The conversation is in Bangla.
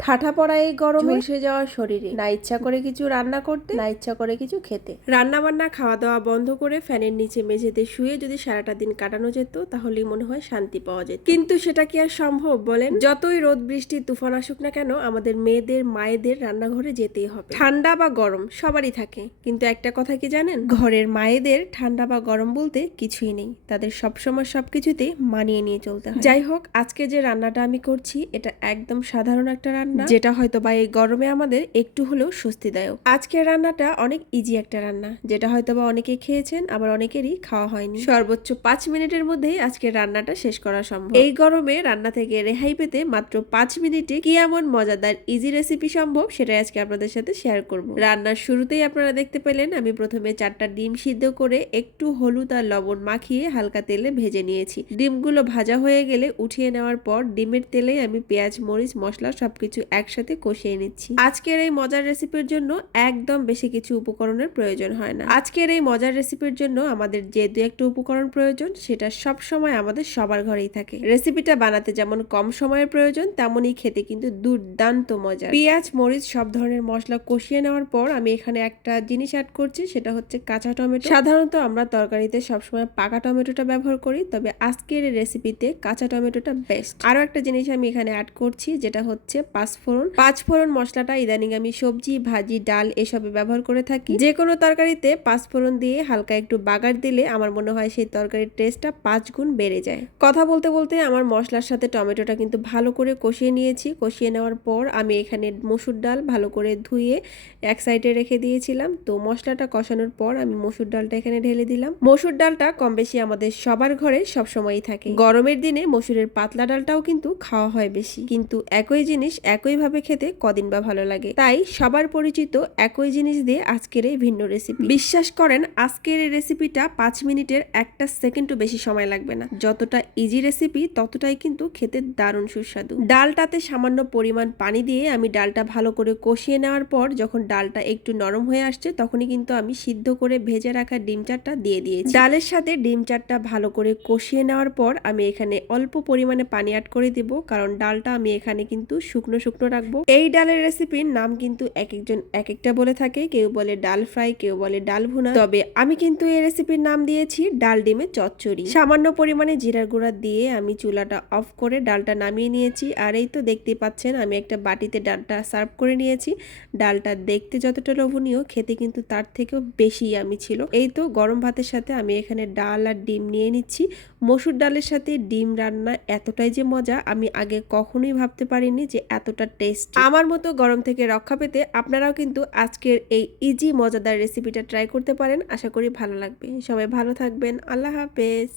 ঠাঠা পড়া এই গরমে ঝলসে যাওয়া শরীরে না ইচ্ছা করে কিছু রান্না করতে, না ইচ্ছা করে কিছু খেতে। রান্না বান্না খাওয়া দাওয়া বন্ধ করে ফ্যানের নিচে মেঝেতে শুয়ে যদি সারাটা দিন কাটানো যেত তাহলেই মনে হয় শান্তি পাওয়া যেত, কিন্তু সেটা কি আর সম্ভব বলেন? যতই রোদ বৃষ্টি তুফান আসুক না কেন, আমাদের মেয়েদের মায়েদের রান্নাঘরে যেতেই হবে। ঠান্ডা বা গরম সবারই থাকে, কিন্তু একটা কথা কি জানেন, ঘরের মায়েদের ঠান্ডা বা গরম বলতে কিছুই নেই, তাদের সবসময় সবকিছুতে মানিয়ে নিয়ে চলতে হয়। যাই হোক, আজকে যে রান্নাটা আমি করছি এটা একদম সাধারণ একটা রান্না, যেটা হয়তো বা এই গরমে আমাদের একটু হলেও স্বস্তিদায়ক। আজকের রান্নাটা অনেক ইজি একটা রান্না, যেটা হয়তো বা অনেকেই খেয়েছেন, আবার অনেকেরই খাওয়া হয়নি। সর্বোচ্চ 5 মিনিটের মধ্যেই আজকের রান্নাটা শেষ করা সম্ভব। এই গরমে রান্না থেকে রেহাই পেতে মাত্র 5 মিনিটে কি এমন মজাদার ইজি রেসিপি সম্ভব, সেটাই আজকে আপনাদের সাথে শেয়ার করব। রান্নার শুরুতেই আপনারা দেখতে পেলেন আমি প্রথমে 4টা ডিম সিদ্ধ করে একটু হলুদ আর লবণ মাখিয়ে হালকা তেলে ভেজে নিয়েছি। ডিমগুলো ভাজা হয়ে গেলে উঠিয়ে নেওয়ার পর ডিমের তেলে আমি পেঁয়াজ, মরিচ, মশলা সবকিছু একসাথে কষিয়ে নিচ্ছি। আজকের এই মজার রেসিপির জন্য একদম বেশি কিছু উপকরণের প্রয়োজন হয় না। আজকের এই মজার রেসিপির জন্য আমাদের যে দু একটা উপকরণ প্রয়োজন সেটা সব সময় আমাদের সবার ঘরেই থাকে। রেসিপিটা বানাতে যেমন কম সময়ের প্রয়োজন, তেমনই খেতে কিন্তু দুর্দান্ত মজা। পেঁয়াজ, মরিচ সব ধরনের মশলা কষিয়ে নেওয়ার পর আমি এখানে একটা জিনিস অ্যাড করছি, সেটা হচ্ছে কাঁচা টমেটো। সাধারণত আমরা তরকারিতে সবসময় পাকা টমেটোটা ব্যবহার করি, তবে আজকের এই রেসিপিতে কাঁচা টমেটোটা বেস্ট। আরো একটা জিনিস আমি এখানে অ্যাড করছি, যেটা হচ্ছে পাঁচফোড়ন। পাঁচফোড়ন মশলাটা ইদানিং আমি সবজি, ভাজি, ডাল এসবে ব্যবহার করে থাকি। যে কোনো তরকারিতে পাঁচফোড়ন দিয়ে হালকা একটু বাগার দিলে আমার মনে হয় সেই তরকারির টেস্টটা 5 গুণ বেড়ে যায়। কথা বলতে বলতে আমার মশলার সাথে টমেটোটা কিন্তু ভালো করে কষিয়ে নিয়েছি। কষিয়ে নেওয়ার পর আমি এখানে মসুর ডাল ভালো করে ধুয়ে এক সাইডে রেখে দিয়েছিলাম। তো মশলাটা কষানোর পর আমি মসুর ডালটা এখানে ঢেলে দিলাম। মসুর ডালটা কম বেশি আমাদের সবার ঘরে সবসময়ই থাকে। গরমের দিনে মসুরের পাতলা ডালটাও কিন্তু খাওয়া হয় বেশি, কিন্তু একই জিনিস একইভাবে খেতে কদিন বা ভালো লাগে। তাই সবার পরিচিত একই জিনিস দিয়ে আজকের এই ভিন্ন রেসিপি। বিশ্বাস করেন, আজকের এই রেসিপিটা 5 মিনিটের একটা সেকেন্ডও বেশি সময় লাগবে না। যতটা ইজি রেসিপি ততটাই কিন্তু খেতে দারুণ সুস্বাদু। ডালটাতে সামান্য পরিমাণ পানি দিয়ে আমি ডালটা ভালো করে কষিয়ে নেওয়ার পর যখন ডালটা একটু নরম হয়ে আসছে, তখনই কিন্তু আমি সিদ্ধ করে ভেজে রাখা ডিম চারটা দিয়ে দিয়েছি। ডালের সাথে ডিম চারটা ভালো করে কষিয়ে নেওয়ার পর আমি এখানে অল্প পরিমাণে পানি অ্যাড করে দিব, কারণ ডালটা আমি এখানে কিন্তু শুকনো শুকনো রাখবো। এই ডালের রেসিপির নাম কিন্তু এক একজন এক একটা বলে থাকে, কেউ বলে ডাল ফ্রাই, কেউ বলে ডাল ভুনা, তবে আমি কিন্তু এই রেসিপির নাম দিয়েছি ডাল ডিমের চচ্চড়ি। সামান্য পরিমাণে জিরার গুঁড়া দিয়ে আমি চুলাটা অফ করে ডালটা নামিয়ে নিয়েছি। আর এই তো দেখতে পাচ্ছেন আমি একটা বাটিতে ডালটা সার্ভ করে নিয়েছি। ডালটা দেখতে যতটা লোভনীয়, খেতে কিন্তু তার থেকেও বেশি আমি ছিল। এই তো গরম ভাতের সাথে আমি এখানে ডাল আর ডিম নিয়ে নিচ্ছি। মসুর ডালের সাথে ডিম রান্না এতটাই যে মজা, আমি আগে কখনোই ভাবতে পারিনি যে এতটা টেস্ট। আমার মতো গরম থেকে রক্ষা পেতে আপনারাও কিন্তু আজকের এই ইজি মজাদার রেসিপিটা ট্রাই করতে পারেন। আশা করি ভালো লাগবে। সবাই ভালো থাকবেন। আল্লাহ হাফেজ।